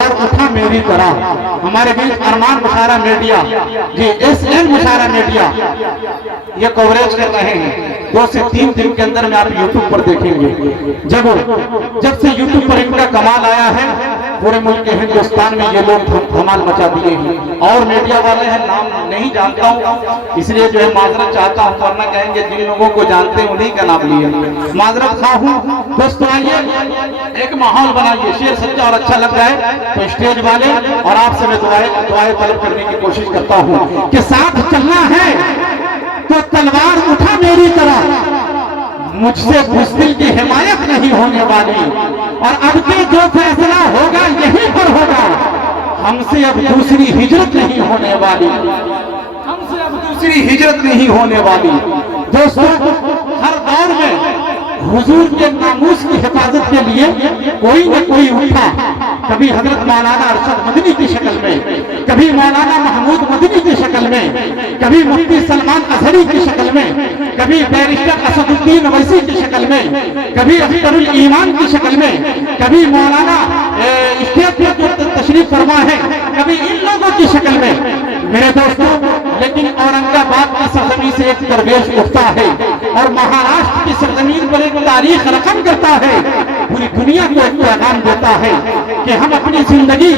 उठा मेरी तरह। हमारे बीच अरमान मुशारा मीडिया जी, SN मुशारा मीडिया ये कवरेज कर रहे हैं। 2 से 3 दिन के अंदर में आप यूट्यूब पर देखेंगे। जब से यूट्यूब पर इनका कमाल आया है, पूरे मुल्क के हिंदुस्तान में ये लोग धमाल मचा दिए हैं। और मीडिया वाले हैं, नाम नहीं जानता हूँ, इसलिए जो है माजरत चाहता हूँ, वरना कहेंगे जिन लोगों को जानते हैं उन्हीं का नाम लिए। माजरत खा हूँ। दोस्तों आइए एक माहौल बनाइए, शेर सच्चा और अच्छा लग रहा है तो स्टेज वाले और आपसे मैं दुआएं तलब करने की कोशिश करता हूँ कि साथ चलना है तो तलवार उठा मेरी तरह, मुझसे मुश्किल की हिमायत नहीं होने वाली। और अब के जो फैसला होगा यहीं पर होगा, हमसे अब दूसरी हिजरत नहीं होने वाली, हमसे अब दूसरी हिजरत नहीं होने वाली। दोस्तों हर दौर में हुजूर के नामूस की हिफाजत के लिए कोई न कोई उठा। कभी हजरत मौलाना अरशद मदनी की शक्ल में, कभी मौलाना महमूद मदनी की शक्ल में, कभी मुफ्ती सलमान अजहरी की शक्ल में, कभी बैरिस्टर असदुद्दीन अवैसी की शक्ल में, कभी अख्तरुल ईमान की शक्ल में, कभी मौलाना स्टेट में जो तशरीफ फरमा है, कभी इन लोगों की शक्ल में। मेरे दोस्तों लेकिन औरंगाबाद की सरजमीन से एक दरवेश उठता है और महाराष्ट्र की सरजमीन पर एक तारीख रकम करता है, पूरी दुनिया को एक पैगाम देता है कि हम अपनी जिंदगी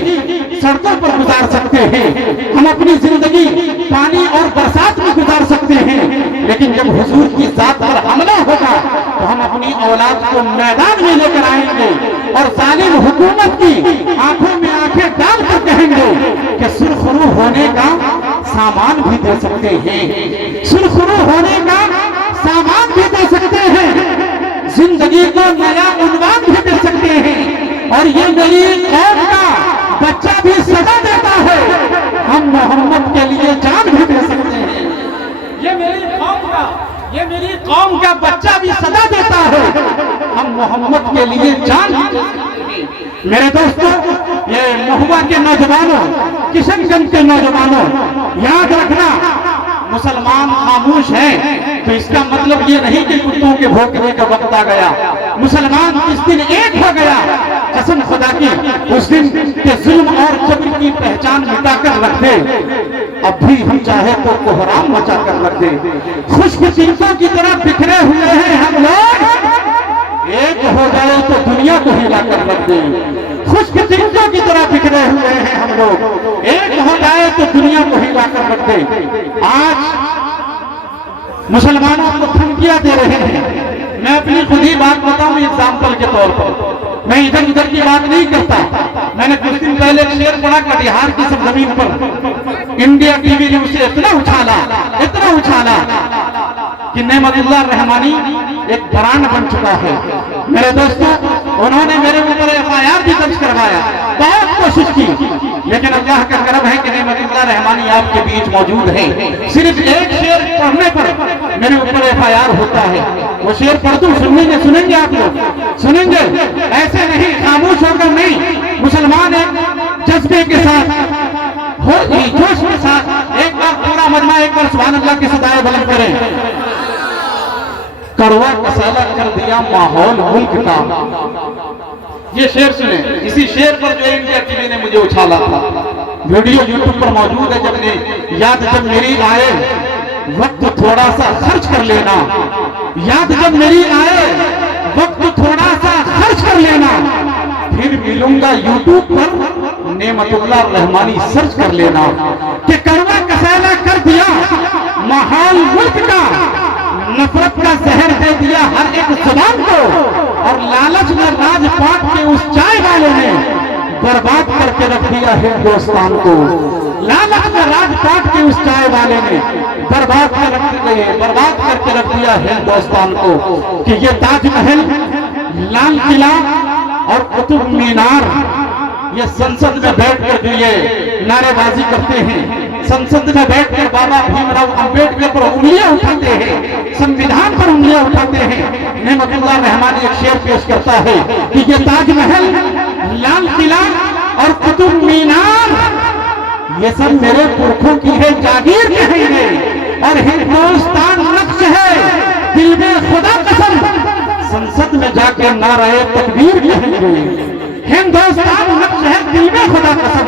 सड़कों पर गुजार सकते हैं, हम अपनी जिंदगी पानी और बरसात में गुजार सकते हैं, लेकिन जब हुजूर की जात पर हमला होगा तो हम अपनी औलाद को मैदान में लेकर आएंगे और जालिम हुकूमत की आंखों में आंखें डालकर कहेंगे कि सुरखरू होने का सामान भी दे सकते हैं, सुरखरू होने का सामान भी दे सकते हैं, जिंदगी को नया उन्वान भी दे सकते हैं। और ये मेरी कौम का बच्चा भी सदा देता है, हम मोहम्मद के लिए जान भी दे सकते हैं। ये मेरी कौम का बच्चा भी सदा देता है, हम मोहम्मद के लिए जान भी दे सकते हैं। मेरे दोस्तों ये महुआ के नौजवानों, किशनगंज के नौजवानों, याद रखना मुसलमान खामोश है तो इसका मतलब ये नहीं कि कुत्तों के भौंकने का वक्त आ गया। मुसलमान इस दिन एक हो गया, कसम खुदा की उस दिन के जुल्म और जबर की पहचान मिटाकर रख दे, अब भी हम चाहे तो कोहराम मचा कर रख दे। खुश्क चिंतों की तरह बिखरे हुए हैं हम लोग, एक हो जाए तो दुनिया को हिला कर रख दे। खुश्क चिंतों की तरह बिखरे हुए हैं हम लोग, एक हो जाए तो दुनिया को हिला कर रख दे। आज मुसलमानों को धमकियां दे रहे हैं। मैं अपनी खुद ही बात बताऊं एग्जाम्पल के तौर पर, मैं इधर उधर की बात नहीं करता। मैंने कुछ दिन पहले शेर पढ़ा कटिहार की सरजमीन पर, इंडिया टीवी ने उसे इतना उछाला कि नेमतुल्लाह रहमानी एक ब्रांड बन चुका है। मेरे दोस्तों उन्होंने मेरे ऊपर FIR भी दर्ज करवाया, बहुत कोशिश की, लेकिन अल्लाह का करम है कि नेमतुल्लाह रहमानी आपके बीच मौजूद है। सिर्फ एक शेर पढ़ने पर मेरे ऊपर FIR होता है। वो शेर पढ़ दूं, सुनेंगे आप लोग, सुनेंगे, ऐसे नहीं खामोश होकर नहीं। मुसलमान एक जज्बे के साथ जोश के साथ एक बार पूरा मजमा एक बार सुभान अल्लाह की सदाएं बुलंद करें। कड़वा कसाला कर दिया माहौल मुल्क का, ये शेर सुने। इसी शेर पर जो इंडिया टीवी ने मुझे उछाला था, वीडियो यूट्यूब पर मौजूद है। जब मेरी आए वक्त थोड़ा सा खर्च कर लेना, याद जब मेरी आए वक्त थोड़ा सा खर्च कर लेना, फिर मिलूंगा यूट्यूब पर नेमतुल्लाह रहमानी सर्च कर लेना कि कड़वा कसाला कर दिया माहौल मुल्क का, नफरत का जहर दे दिया हर एक जुबान को, और लालच में राजपाट के उस चाय वाले ने बर्बाद करके रख दिया हिंदुस्तान को। लालच में राजपाट के उस चाय वाले ने बर्बाद करके रख दिया हिंदुस्तान को। कि ये ताजमहल, लाल किला और कुतुब मीनार, ये संसद में बैठकर जो ये नारेबाजी करते हैं, संसद में बैठकर बाबा भीमराव अंबेडकर पर उंगलियां उठाते हैं, संविधान पर उंगलियां उठाते हैं। नेमतुल्लाह रहमानी एक शेर पेश करता है कि ये ताजमहल, लाल किला और कुतुब मीनार, ये सब मेरे पुरखों की है जागीर कहेंगे, और हिंदुस्तान नक्श है दिल में खुदा कसम, संसद में जाके नारे तकबीर कहेंगे। हिंदुस्तान नक्श है दिल में खुदा कसम।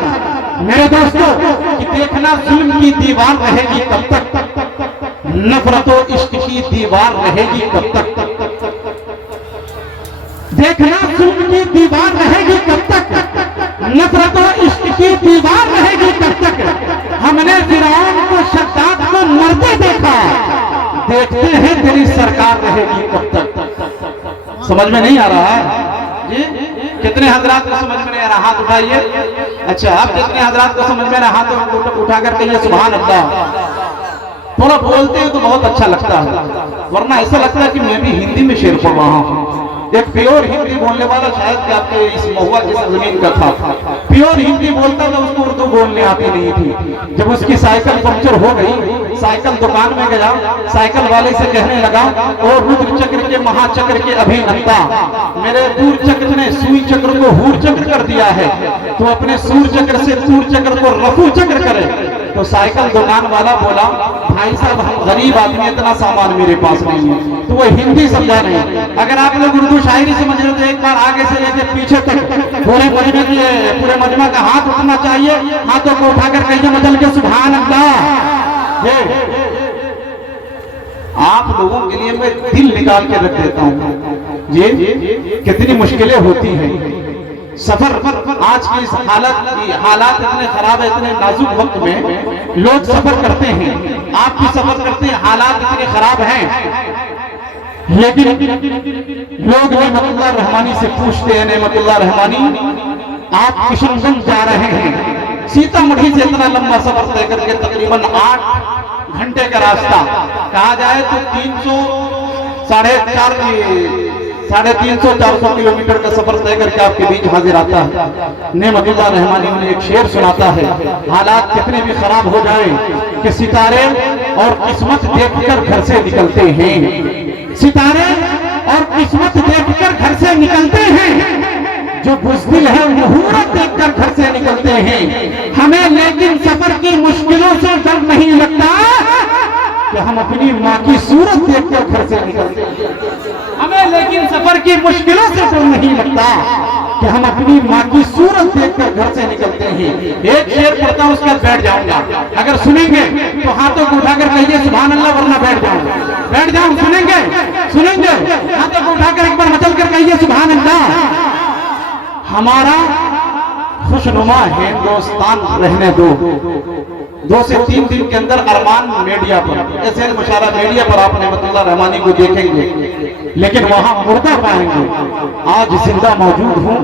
मेरे दोस्तों कि देखना जुल्म की दीवार रहेगी कब तक, नफरतो इश्क की दीवार रहेगी कब तक, देखना जुल्म की दीवार रहेगी कब तक, नफरतो इश्क की दीवार रहेगी कब तक। हमने फिरौन को शद्दाद को मरते देखा, देखते हैं तेरी सरकार रहेगी कब तक। समझ में नहीं आ रहा है जी? कितने हजरात को समझ में नहीं आ रहा? हाथ उठाइए। अच्छा, अब कितने हजरात को समझ में आ रहा? हाथ उठाकर कहिए सुभान अल्लाह। थोड़ा बोलते हैं तो बहुत अच्छा लगता है, वरना ऐसा लगता है कि मैं भी हिंदी में शेर पढ़ रहा हूँ। एक प्योर हिंदी बोलने वाला शायद कि आपके इस महुआ की जमीन का था, प्योर हिंदी बोलता था, उसको उर्दू बोलने आती नहीं थी। जब उसकी साइकिल पंक्चर हो गई, साइकिल दुकान में गया, साइकिल वाले से कहने लगा, ओ रुद्र चक्र के महाचक्र के अभिनंता, मेरे दूर चक्र ने सुई चक्र को हूर चक्र कर दिया है, तो अपने सूर चक्र से तूर चक्र को रफू चक्र करे। तो साइकिल दुकान वाला बोला, भाई साहब हम गरीब आदमी, इतना सामान मेरे पास नहीं है। तो वो हिंदी समझा नहीं। अगर आप लोग उर्दू शायरी समझ रहे हो तो एक बार आगे से लेकर पीछे तक पूरे मजमा का हाथ उठना चाहिए। हाथों को उठाकर कहिए मचल के सुभान अल्लाह। आप लोगों के लिए मैं दिल निकाल के रख देता हूँ। ये कितनी मुश्किलें होती हैं सफर। आज की इस हालात इतने खराब है, इतने नाजुक वक्त में लोग सफर करते हैं, आप भी सफर करते हैं, हालात इतने खराब हैं, लेकिन लोग नेमतुल्लाह रहमानी से पूछते हैं, नेमतुल्लाह रहमानी आप किशनगंज जा रहे हैं, सीतामढ़ी से इतना लंबा सफर तय करके तकरीबन 8 घंटे का रास्ता, कहा जाए तो 300-400 किलोमीटर का सफर तय करके आपके बीच हाजिर आता है। नेमतुल्लाह रहमानी उन्हें एक शेर सुनाता है, हालात कितने भी खराब हो जाए कि सितारे और किस्मत देखकर घर से निकलते हैं, सितारे और किस्मत देखकर घर से निकलते हैं, जो बुज़दिल है मुहूर्त देखकर घर से निकलते हैं। हमें लेकिन सफर की मुश्किलों से डर नहीं लगता कि हम अपनी माँ की सूरत देखकर घर से निकलते हैं। हमें लेकिन सफर की मुश्किलों से डर नहीं लगता कि हम अपनी माँ की सूरत देखकर घर से निकलते हैं। एक शेर पढ़ता हूँ, उसके बाद बैठ जाऊंगा। अगर सुनेंगे तो हाथों को उठाकर कहिए सुभान अल्लाह, वरना बैठ जाऊंगा। बैठ जाऊं, सुनेंगे हाथों को उठाकर एक बार मचल कर कहिए सुभान अल्लाह। हमारा खुशनुमा हिंदुस्तान रहने दो। 2 से 3 दिन के अंदर अरमान मीडिया पर, एसएल मुशारा मीडिया पर आप नेमतुल्लाह रहमानी को देखेंगे, लेकिन वहां मुर्दा पाएंगे। आज जिंदा मौजूद हूँ,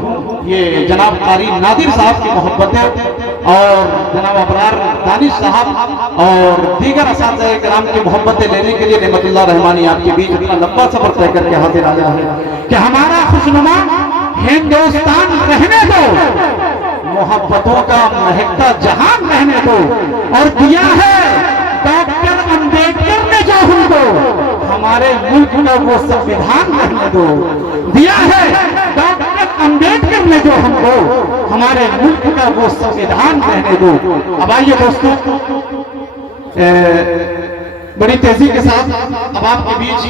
ये जनाब कारी नादिर साहब की मोहब्बतें और जनाब अबरार दानिश साहब और दीगर असातिज़ा किराम की मोहब्बतें लेने के लिए नेमतुल्लाह रहमानी आपके बीच इतना लंबा सफर तय करके हाजिर आया है कि हमारा खुशनुमा हिंदुस्तान रहने दो, मोहब्बतों का महकता जहान रहने दो। और दिया है डॉक्टर अंबेडकर ने जो हमको, हमारे मुल्क का वो संविधान रहने दो। दिया है डॉक्टर अंबेडकर ने जो हमको, हमारे मुल्क का वो संविधान रहने दो। अब आइए दोस्तों, बड़ी तेजी के साथ अब आपके बीच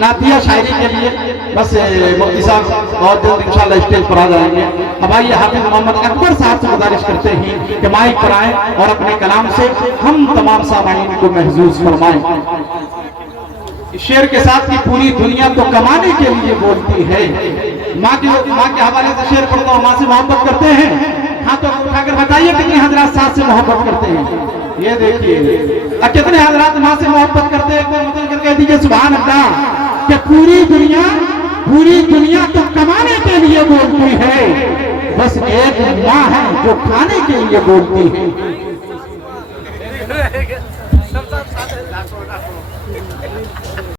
नातिया शायरी के लिए बस मुफ्ती साहब बहुत जल्द इंशाल्लाह स्टेज पर आ जाएंगे। अब आइए हाफिज मोहम्मद अकबर साहब से गुजारिश करते हैं कि माइक पर आए और अपने कलाम से हम तमाम सामाईन को महसूस फरमाएं। शेर के साथ की पूरी दुनिया तो कमाने के लिए बोलती है। माँ के हवाले से शेर पढ़ता हूँ, माँ से मोहब्बत करते हैं, हाथों को उठाकर बताइए कितने हजरात साथ से मोहब्बत करते हैं। ये देखिए कितने हजरात माँ से मोहब्बत करते हैं, एक बार मतलब करके दीजिए सुभान अल्लाह। कि पूरी दुनिया तो कमाने के लिए बोलती है, बस एक माँ है जो खाने के लिए बोलती है।